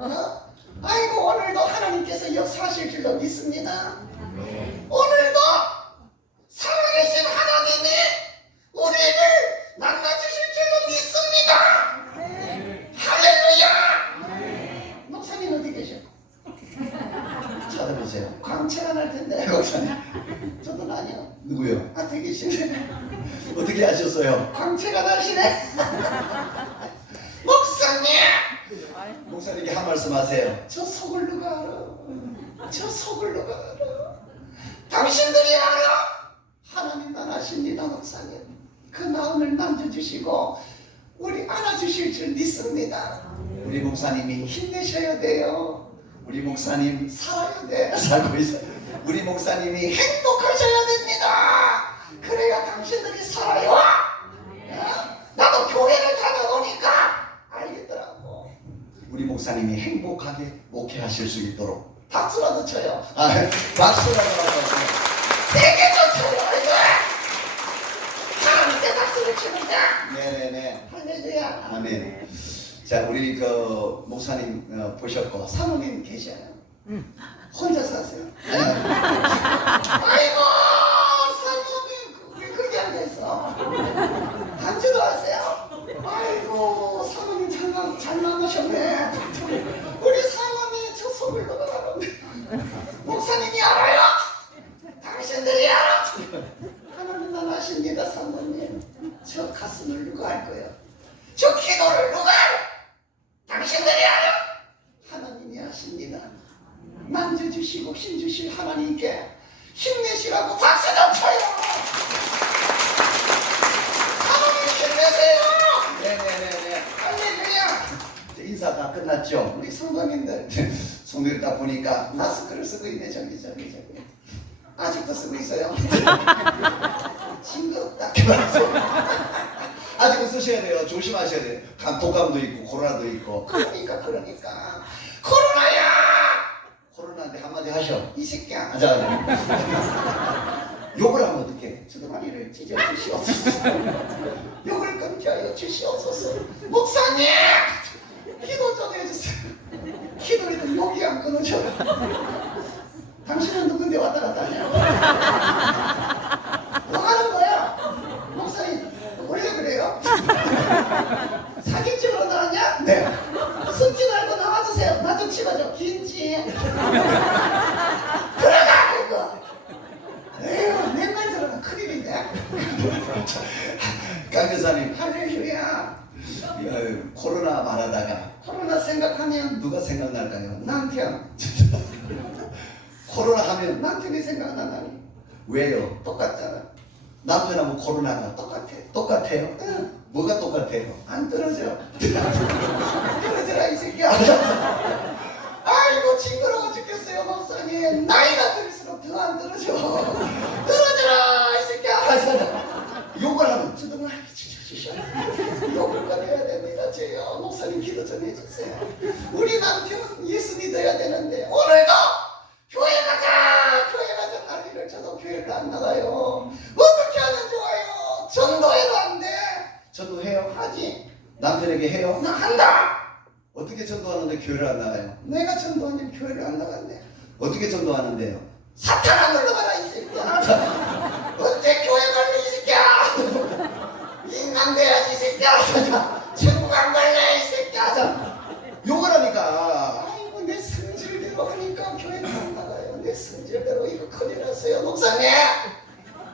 아이고 오늘도 하나님께서 역사하실 줄로 믿습니다. 오늘도 살아계신 하나님이 우리를 만나주실 줄로 믿습니다. 할렐루야. 목사님 어디 계셔? 쳐다보세요. 광채가 날 텐데. 목사님 저도 아니요. 누구요? 앞에 계시네. 어떻게 아셨어요? 광채가 나시네. 목사님 목사님께 한 말씀 하세요. 저 속을 누가 알아? 저 속을 누가 알아? 당신들이 알아? 하나님만 아십니다. 목사님 그 마음을 만져주시고 우리 안아주실 줄 믿습니다. 우리 목사님이 힘내셔야 돼요. 우리 목사님 살아야 돼. 살고 있어요. 우리 목사님이 행복하셔야 됩니다. 그래야 당신들이 살아요. 나도 교회를 다녀오니까 알겠더라고. 우리 목사님이 행복하게 목회하실 수 있도록 박수라도 쳐요. 박수라도 하세요. 세게 좀 쳐요. 이거 하나님께 박수를 치는다. 네네네. 할렐루야. 아멘. 자, 우리 그 목사님 보셨고 사모님 계셔요? 혼자 사세요? 아이고 사모님 왜 거기 앉아있어? 단지도 하세요? 아이고 사모님 잘 만나셨네. 우리 사모님 저 속을 넘어가는데 목사님이 알아요? 당신들이 알아? 하나님만 아십니다. 사모님 저 가슴을 누가 알 거예요? 저 기도를 누가 알아? 당신들이 알아? 하나님이 아십니다. 만져주시고 힘주실 하나님께 힘내시라고 박수 좀 쳐요. 하나님 힘내세요. 네네네네. 할렐루야. 인사 다 끝났죠? 우리 성도님들 성도님 딱 보니까 마스크를 쓰고 있네. 저기 아직도 쓰고 있어요. 징그럽다. 아직은 쓰셔야 돼요. 조심하셔야 돼요. 독감도 있고 코로나도 있고. 그러니까 코로나야. 코로나한테 한마디 하셔. 이 새끼야. 하자. 욕을 하면 어떡해? 주둥아리를 찢어 주시옵소서. 욕을 끊겨요 주시옵소서. 목사님 기도 좀 해주세요. 기도해도 욕이 안 끊어져요. 당신은 누군데 왔다 갔다 하냐? 뭐 하는 거야? 목사님 원래 그래요? 사진 찍으러 나왔냐? 네. 숨지 말고 나와주세요. 나 좀 찍어줘. 긴지 들어가 그거. 에휴 맨날 들어가 큰일인데. 강 여사님, 할렐루야. 코로나 말하다가 코로나 생각하면 누가 생각날까요? 남편. 코로나 하면 남편이 생각나나니 왜요? 똑같잖아. 남편하고 코로나가 똑같아. 똑같아요? 응. 뭐가 똑같아요? 안 떨어져. 떨어져라 이 새끼야. 아이고 징그러워 죽겠어요 목사님. 나이가 들수록 더 안 떨어져. 떨어져라 이 새끼야. 욕을 하면 주둥아리 찢어주셔. 욕을 꺼내야 됩니다. 제요. 목사님 기도 좀 해주세요. 우리 남편 예수 믿어야 되는데 오늘도 교회 가자 난리를 쳐도 교회를 안 나가요. 어떻게 하면 좋아요? 전도해도 안 돼. 저도 해요. 하지. 남편에게 해요. 나 한다. 어떻게 전도하는데 교회를 안 나가요? 내가 전도하면 교회를 안 나갔네. 어떻게 전도하는데요? 사탄 안 올라가라 이 새끼야. 언제 교회 갈래 이 새끼야. 인간 돼야지 이 새끼야. 천국 안 갈래 이 새끼야. 욕을 하니까. 아이고 내 성질대로 하니까 교회를 안 나가요. 내 성질대로 이거 큰일 났어요 목사님.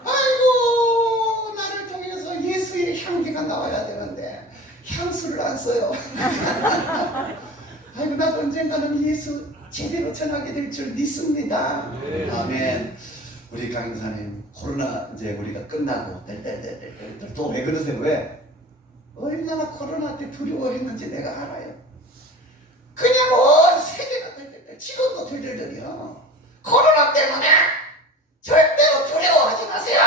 아이고 나를 통해서 예수의 향기가 나와야 되는데 향수를 안 써요. 아이고 나도 언젠가는 예수 제대로 전하게 될 줄 믿습니다. 아멘. 우리 강사님 코로나 이제 우리가 끝나고 또 왜 그러세요? 왜? 얼마나 코로나 때 두려워했는지 내가 알아요. 그냥 온 세계가 덜덜덜 지금도 덜덜덜이요. 코로나 때문에 절대로 두려워하지 마세요.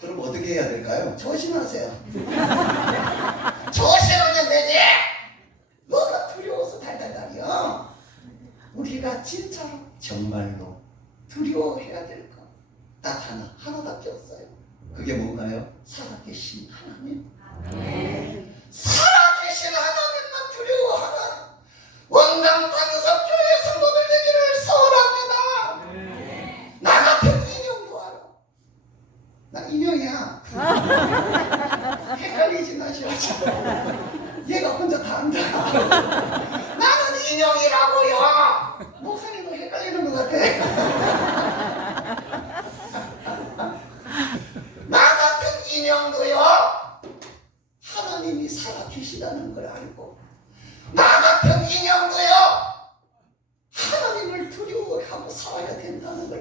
그럼 어떻게 해야 될까요? 조심하세요. 조심하면 되지. 뭐가 두려워서 달달달이요. 우리가 진짜 정말로 두려워해야 될 것 딱 하나밖에 없어요. 그게 뭔가요? 살아계신 하나님. 아멘. 살아계신 하나님만 두려워하는 원나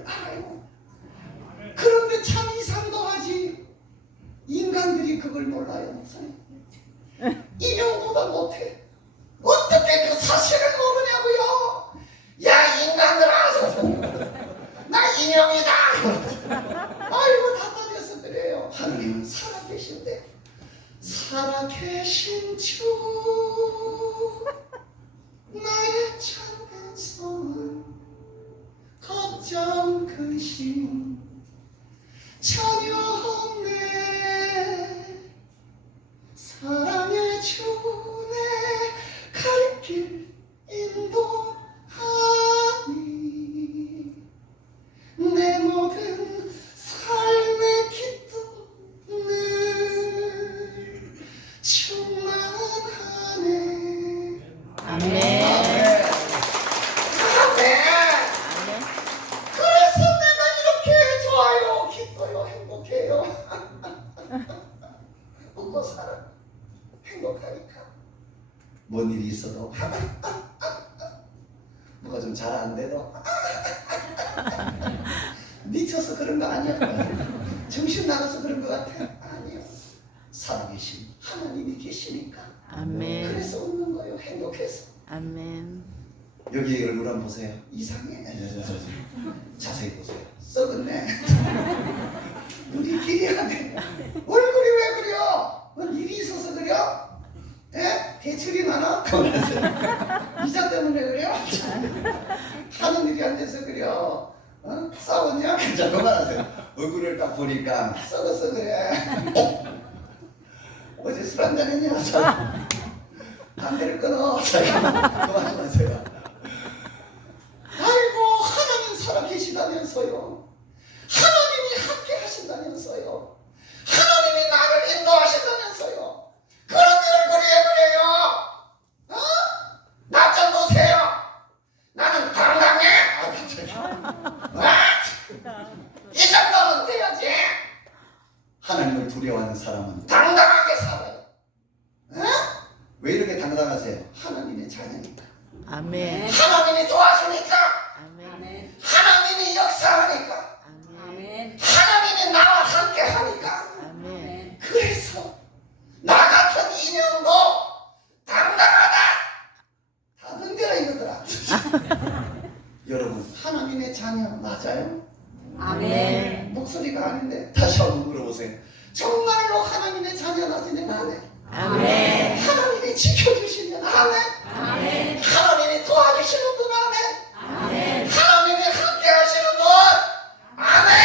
알아요. 그런데 참 이상도 하지. 인간들이 그걸 몰라요, 목사님. 인형보다 못해. 어떻게 그 사실을 모르냐고요? 야, 인간들아! 나 인형이다! 아이고, 답답해서 그래요. 하느님은 살아계신데, 살아계신 주, 나의 참된 소원, 걱정 근심 전혀 없네. 사랑의 주내 갈 길 인도하니 내 모든 삶의 기쁨 늘 충만하네. 아멘. 그래서 내가 이렇게 좋아요, 기뻐요, 행복해요. 웃고 살아. 행복하니까. 뭔 일이 있어도 뭐가 좀 잘 안 돼도 미쳐서 그런 거 아니야. 정신 나가서 그런 거 같아. 아니요. 살아계신 하나님이 계시니까. 아멘. 그래서 웃는 거예요. 행복해서. 아멘. 여기 얼굴 한번 보세요. 이상해. 자세히 보세요. 썩었네. 눈이 길이하네. 얼굴이 왜 그려? 뭔 일이 있어서 그려? 예? 대출이 많아? 이자 때문에 그려? 하는 일이 안 돼서 그려? 어? 싸웠냐? 자, 그만하세요. 얼굴을 딱 보니까 썩어서 그래. 어제 술 한잔 했냐? 담배를 끊어. 그만하세요. 아이고, 하나님 살아계시다면서요. 하나님이 함께 하신다면서요. 하나님이 나를 인도하신다면서요. 그런 일을 그래요. 어? 나 좀 보세요. 나는 당당해. 이 정도는 돼야지. 하나님을 두려워하는 사람은 당당하게 살아요. 어? 왜 이렇게 당당하세요? 하나님의 자녀니까. 아멘. 하나님이 도와주니까. 아멘. 하나님이 역사하니까. 아멘. 하나님이 나와 함께 하니까. 아멘. 그래서 나 같은 인형도 당당하다. 다 능대라 이거더라. 여러분 하나님의 자녀 맞아요? 아멘. 목소리가 아닌데 다시 한번 물어보세요. 정말로 하나님의 자녀라지는 않네. 아멘. 하나님이 지켜주시면 아멘. 아멘. 하나님이 도와주시는 분 아멘. 아멘. 하나님이 함께 하시는 분 아멘.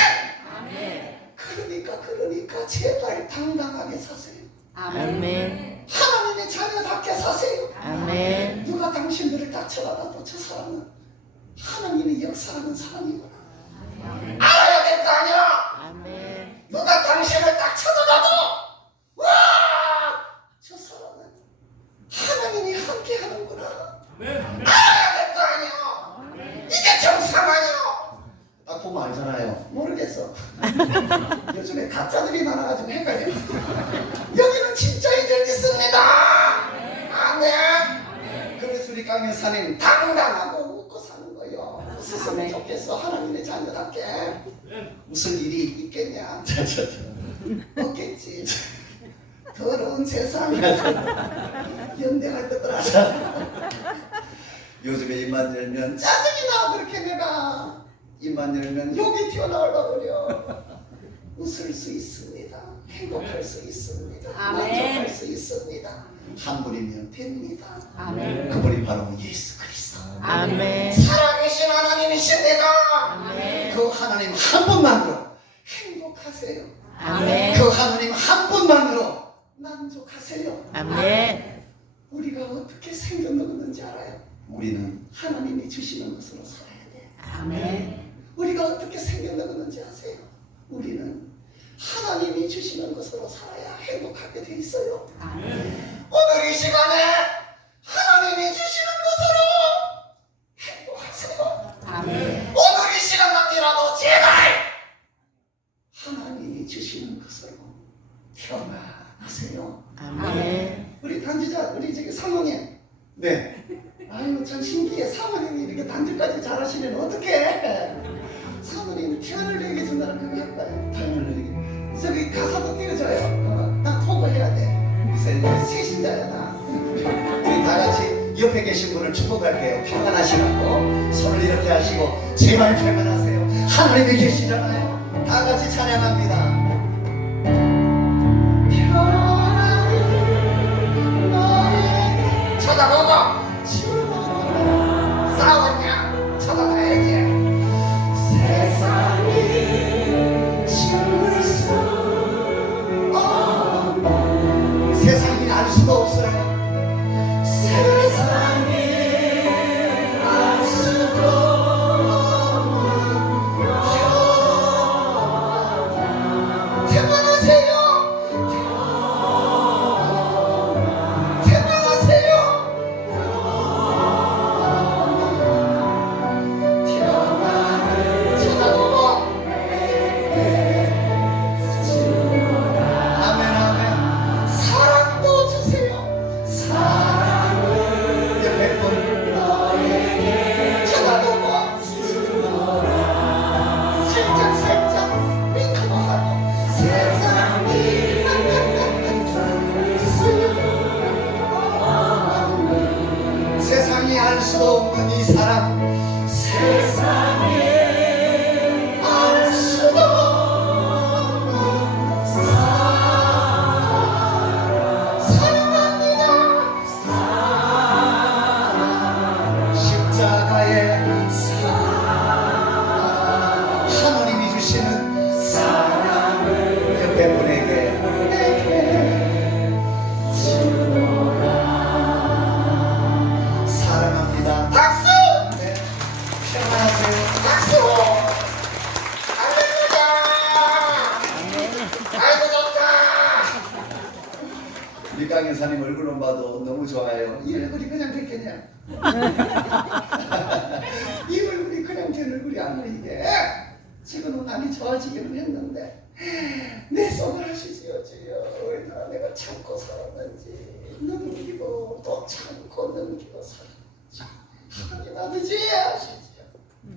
아멘. 그러니까 제발 당당하게 사세요. 아멘. 하나님의 자녀답게 사세요. 아멘. 누가 당신들을 다쳐가도 저 사람은 하나님이 역사하는 사람이구나. 알아야 될 거 아니야. 아멘. 누가 당신을 딱 쳐다봐도 와! 저 사람은 하나님이 함께 하는구나. 알아야 될 거 아니야. 이게 정상아니요. 딱 보면 알잖아요. 모르겠어. 요즘에 가짜들이 많아가지고 헷갈려. 여기는 진짜이들 있습니다. 아멘. 그래서 우리 강연사님 당당하고 웃고 사는 거요. 웃었으면 좋겠어. 하나님의 자녀답게. 무슨 일이 있겠냐? 자자자. 없겠지. 더러운 세상. 연대할 거더라. 요즘에 입만 열면 짜증이 나. 그렇게 내가 입만 열면 욕이 튀어나오려고 그려. 웃을 수 있습니다. 행복할 수 있습니다. 아멘. 만족할 수 있습니다. 한 분이면 됩니다. 아멘. 그분이 바로 예수 그리스도. 아멘. 살아계신 하나님이십니다. 아멘. 그 하나님 한 분만으로 행복하세요. 아멘. 그 하나님 한 분만으로 만족하세요. 아멘. 우리가 어떻게 생겨나는지 알아요? 우리는 하나님이 주시는 것으로 살아야 돼. 아멘. 우리가 어떻게 생겨나는지 아세요? 우리는 하나님이 주시는 것으로 살아야 행복하게 돼 있어요. 아멘. 오늘 이 시간에 하나님이 주시는 것으로 행복하세요. 아멘. 오늘 이 시간만이라도 제발 하나님이 주시는 것으로 태어나세요. 아멘. 우리 단지자, 우리 저기 사모님. 네 아유 참 신기해. 사모님이 이렇게 단지까지 잘하시면 어떡해. 사모님 태연을 내게 준다는 그 효과예요. 태연을 내게. 저기 가사도 띄워줘요. 나 포고해야 돼. 세신자야 나. 우리 다 같이 옆에 계신 분을 축복할게요. 평안하시라고 손을 이렇게 하시고 제발 평안하세요. 하나님이 계시잖아요. 다 같이 찬양합니다. 쳐다보고 싸웠냐? 쳐다봐야지. 세상이 세상이 알 수도 없어요. 세상이 알 수도 없는 태어나세요. 세상이 알 수 없는 이 사랑, 세상이 알 수도 없는 사랑합니다. 십자가의 사랑, 하나님이 주시는 사랑을 옆에 분에게 사랑합니다. 박수! 네. 평안하세요. 박수! 할렐루야! 아이고 좋다! 우리 강연사님 얼굴만 봐도 너무 좋아요. 이 얼굴이 그냥 됐겠냐? 이 얼굴이 그냥 된 얼굴이 아니라 이게 지금은 많이 좋아지기는 했는데 내 손을 하시지요 주여. 얼마나 내가 참고 살았는지 넘기고 또 참고 넘기고 살았는지 하나님 아버지 아시지요.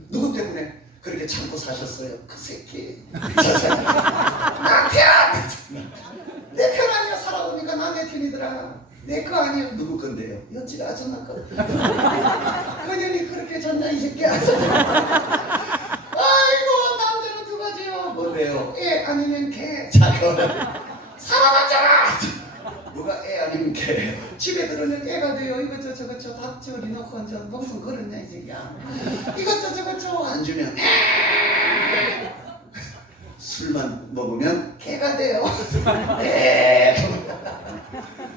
누구 때문에 그렇게 참고 사셨어요? 그 새끼 남편! 내 편 아니야. 살아보니까 나 내 편이더라. 내 거 아니야. 누구 건데요? 여친 아줌마 거. 그년이 그렇게 졌나 이 새끼야. 아이고 남자는 두 가지요. 뭔데요? 애 아니면 개. 잠깐만. 살아봤잖아. 누가 애 아니면 개? 집에 들어오면 애가 돼요. 이것저 저것저 밥 지어리 놓고 저 목숨 걸었냐 이 새끼야. 이것저 저것저 안 주면 술만 먹으면 개가 돼요.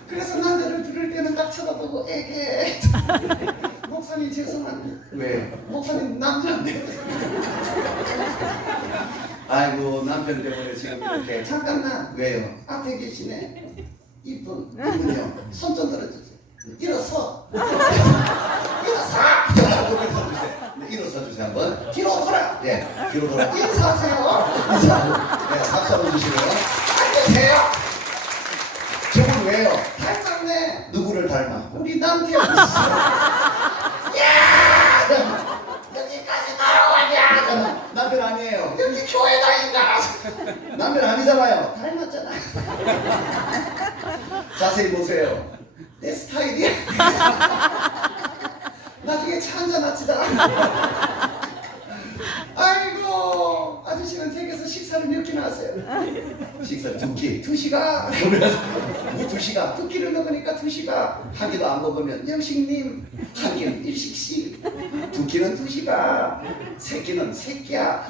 그래서 남자를 부를 때는 딱 쳐다보고 애게. 목사님 죄송한데 왜? 목사님 남자인데. 아이고 남편 때문에 지금 이렇게 잠깐만 왜요? 앞에 계시네. 이쁜 이분요. 손 좀 들어주세요. 일어서. 일어서. 일어서 주세요 한번. 뒤로 돌아. 예, 뒤로 돌아. 인사하세요. 네, 박수 한번 주시고요. 앉으세요. 저분 왜요? 닮았네. 누구를 닮아? 우리 남편. 야! 여기까지 날아왔냐? 남편 아니에요. 여기 교회 다닌다. 남편 아니잖아요. 닮았잖아. 자세히 보세요. 내 스타일이야. 나중에 차 한잔 합시다. 아이고 아저씨는 댁에서 식사를 몇 끼나 하세요? 식사 두 끼. 2시간. 뭐 2시간? 2끼를 먹으니까 2시간. 한 끼도 안 먹으면 영식님 한 끼는 일식씩. 2끼는 2시간. 세 끼는 새끼야.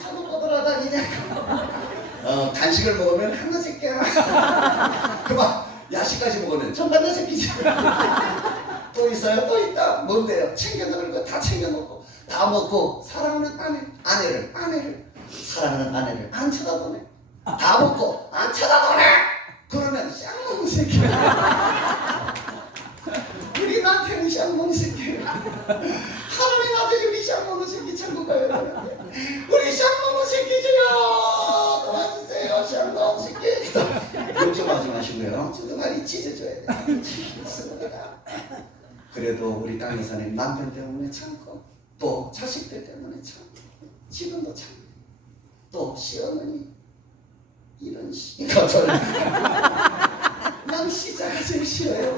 저도 떠돌아다니냐. 간식을 먹으면 한나 새끼야. 그만 야식까지 먹으면 정반대 새끼지. 또 있어요? 또 있다. 뭔데요? 챙겨 먹을 거 다 챙겨 먹고 다 먹고 사랑하는 아내를 사랑하는 아내를 안 쳐다보네. 다 먹고 안 쳐다보네. 그러면 쌍놈 새끼. 우리 남편이 쌍놈 새끼. 하나님 아버지 우리 쌍놈 새끼 천국 가야 되는데 우리 쌍놈 새끼지요. 도와주세요 쌍놈 새끼. 걱정하지 마시고요. 주둥아리 찢어줘야 돼. 있습니다. 그래도 우리 땅 여사님 남편 때문에 참고 또 자식들 때문에 참 지금도 참 또 시어머니 이런 이거 난 시자가 제일 싫어요.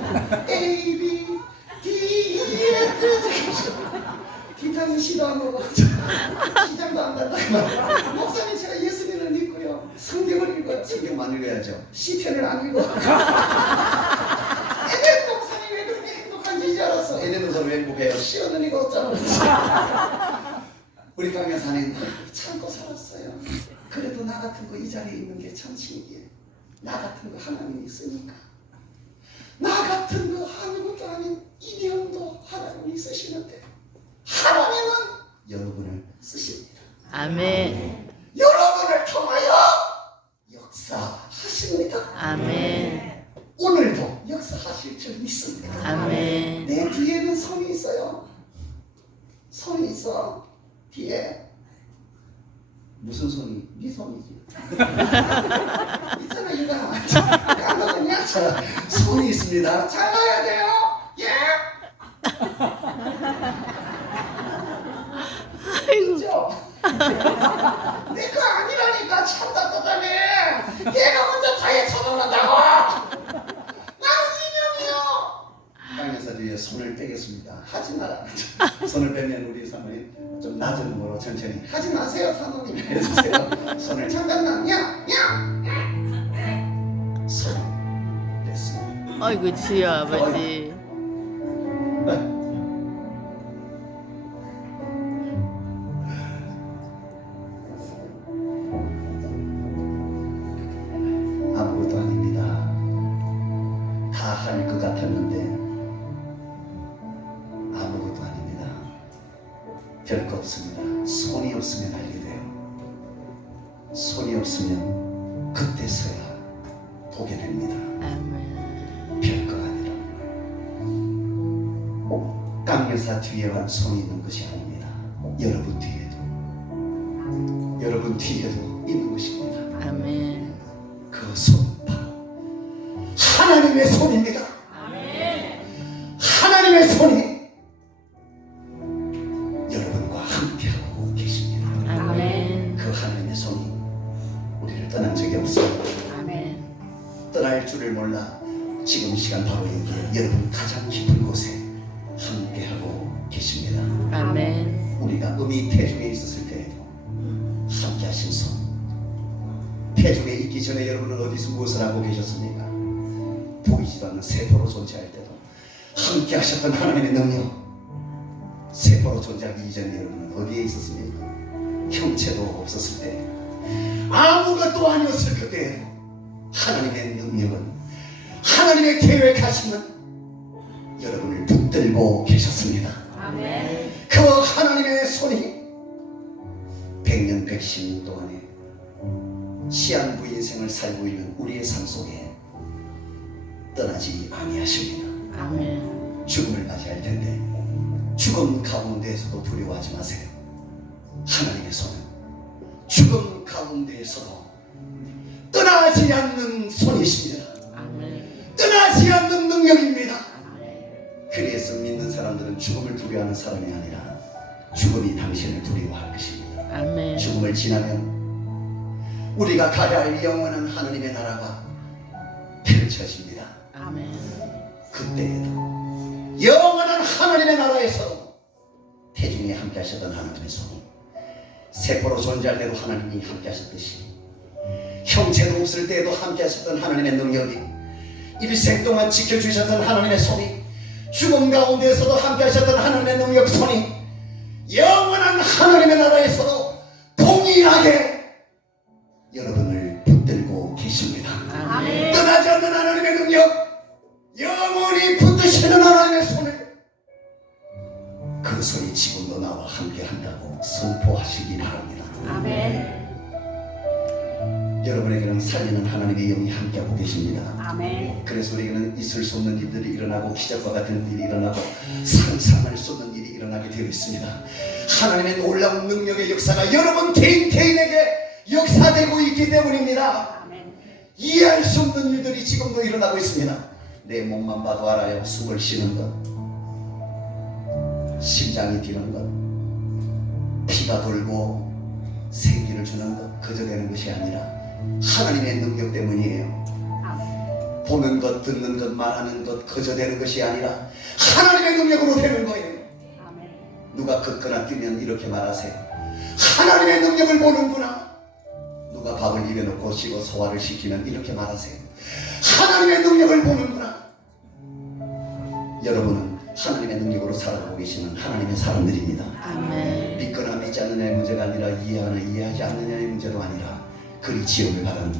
A, B, D, E, F, G. 기타는 싫어하고 시장도 안 간다. 목사님 제가 예수님을 믿고요. 성경을 읽어요. 성경만 읽어야죠. 시편을 안 읽어. 에덴 목사님 왜 그렇게 행복한지 이제 알았어. 에덴에서 왜 행복해요? 시어는 이거 어쩌라고. 우리 강 여사님 참고 살았어요. 그래도 나 같은 거 이 자리에 있는 게 참 신기해. 나 같은 거 하나님이 있으니까. 나 같은 거 아무것도 아닌 인형도 하나님이 있으시는데 하나님은 여러분을 쓰십니다. 아멘. 여러분을 통하여 역사하십니다. 아멘. 오늘도 역사하실 줄 믿습니다. 아멘. 내 뒤에는 손이 있어요. 손이 있어. 뒤에 무슨 손이? 네 손이지. 있잖아 이거. 까먹었냐? 손이 있습니다. 잘 넣어야 돼요. 예. 그죠? 내 거 아니라니까 참 답답하네. 얘가 먼저 다이에 쳐놓는다고. 난 인형이요. 강 여사 뒤에 손을 빼겠습니다. 하지 마라. 손을 빼면 우리 사모님 좀 낮은 음으로 천천히 하지 마세요 사모님. 해주세요. 손을 잠깐만. 야. 손을 뺐습니다. 아이고 주여 아버지. 아무것도 아닙니다. 다 할 것 같았는데 아무것도 아닙니다. 별거 없습니다. 손이 없으면 알게 돼요. 손이 없으면 그때서야 보게 됩니다. 아멘. 별거 아니라 깡여사 뒤에만 손이 있는 것이 아닙니다. 여러분 뒤에도 있는 것입니다. 아멘. 그 손은 바로 하나님의 손입니다. 하나님의 손이 여러분과 함께하고 계십니다. 아멘. 그 하나님의 손이 우리를 떠난 적이 없습니다. 아멘. 떠날 줄을 몰라 지금 시간 바로 여기에 여러분 가장 깊은 곳에 함께하고 계십니다. 아멘. 우리가 음이 태중에 있었을 때에도 함께하신 손. 태중에 있기 전에 여러분은 어디서 무엇을 하고 계셨습니까? 보이지도 않는 세포로 존재할 때도 함께 하셨던 하나님의 능력. 세포로 존재하기 이전에 여러분은 어디에 있었습니까? 형체도 없었을 때, 아무것도 아니었을 그때에도 하나님의 능력은, 하나님의 계획하심은 여러분을 붙들고 계셨습니다. 아멘. 그 하나님의 손이 100년 110년 동안에 시한부 인생을 살고 있는 우리의 삶 속에 떠나지 아니하십니다. 아멘. 죽음을 맞이할 텐데 죽음 가운데에서도 두려워하지 마세요. 하나님의 손은 죽음 가운데에서도 떠나지 않는 손이십니다. 아멘. 떠나지 않는 능력입니다. 아멘. 그래서 믿는 사람들은 죽음을 두려워하는 사람이 아니라 죽음이 당신을 두려워할 것입니다. 아멘. 죽음을 지나면 우리가 가야 할 영원한 하나님의 나라가 펼쳐집니다. 아멘. 그때에도 영원한 하나님의 나라에서 태중에 함께 하셨던 하나님의 손이 세포로 존재할 때도 하나님이 함께 하셨듯이 형체도 없을 때에도 함께 하셨던 하나님의 능력이 일생 동안 지켜주셨던 하나님의 손이 죽음 가운데에서도 함께 하셨던 하나님의 능력 손이 영원한 하나님의 나라에서도 동일하게 여러분을 붙들고 계십니다. 아멘. 떠나지 않는 하나님의 능력, 영원히 붙드시는 하나님의 손을, 그 손이 지금도 나와 함께 한다고 선포하시기 바랍니다. 아멘. 여러분에게는 살리는 하나님의 영이 함께하고 계십니다. 아멘. 그래서 우리에게는 있을 수 없는 일들이 일어나고 기적과 같은 일이 일어나고 상상할 수 없는 일이 일어나게 되어 있습니다. 하나님의 놀라운 능력의 역사가 여러분 개인에게 역사되고 있기 때문입니다. 아멘. 이해할 수 없는 일들이 지금도 일어나고 있습니다. 내 몸만 봐도 알아요. 숨을 쉬는 것, 심장이 뛰는 것, 피가 돌고 생기를 주는 것 그저 되는 것이 아니라 하나님의 능력 때문이에요. 아멘. 보는 것, 듣는 것, 말하는 것 그저 되는 것이 아니라 하나님의 능력으로 되는 거예요. 아멘. 누가 걷거나 뛰면 이렇게 말하세요. 하나님의 능력을 보는구나. 누가 밥을 입에 넣고 씹어 소화를 시키면 이렇게 말하세요. 하나님의 능력을 보는구나. 여러분은 하나님의 능력으로 살아가고 계시는 하나님의 사람들입니다. 아멘. 믿거나 믿지 않느냐의 문제가 아니라 이해하나 이해하지 않느냐의 문제도 아니라 그리 지옥을 가는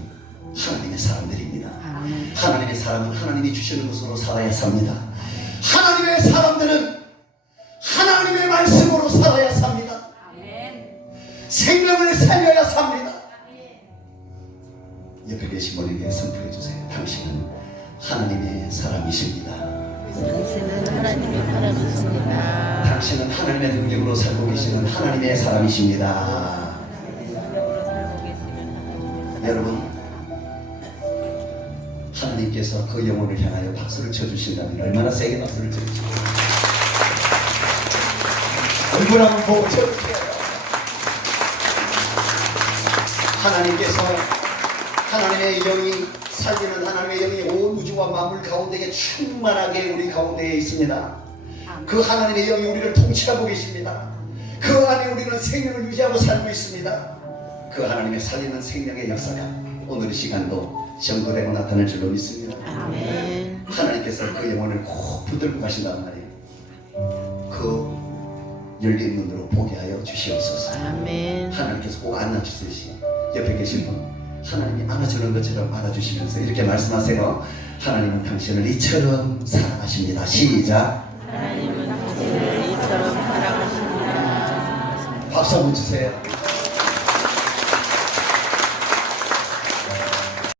하나님의 사람들입니다. 아멘. 하나님의 사람은 하나님이 주시는 것으로 살아야 삽니다. 하나님의 사람들은 하나님의 말씀으로 살아야 삽니다. 아멘. 생명을 살려야 삽니다. 옆에 계신 분에게 선포해 주세요. 당신은 하나님의 사람이십니다. 당신은 하나님의 사람이십니다. 당신은 하나님의 능력으로 살고 계시는 하나님의 사람이십니다. 여러분, 하나님께서 그 영혼을 향하여 박수를 쳐주신다면 얼마나 세게 박수를 쳐주실까요? 얼굴 한번 보고 쳐주세요. 하나님께서 하나님의 영이 살리는 하나님의 영이 온 우주와 만물 가운데에 충만하게 우리 가운데에 있습니다. 그 하나님의 영이 우리를 통치하고 계십니다. 그 안에 우리는 생명을 유지하고 살고 있습니다. 그 하나님의 살리는 생명의 역사가 오늘 이 시간도 전거되고 나타날 줄로 믿습니다. 아멘. 하나님께서 그 영혼을 꼭 붙들고 가신단 말이에요. 그 열린 눈으로 보게 하여 주시옵소서. 아멘. 하나님께서 꼭 안아주시듯이 옆에 계신 분 하나님이 안아주는 것처럼 안아주시면서 이렇게 말씀하세요. 하나님은 당신을 이처럼 사랑하십니다. 시작. 하나님은 당신을 이처럼 사랑하십니다. 박수 한번 주세요.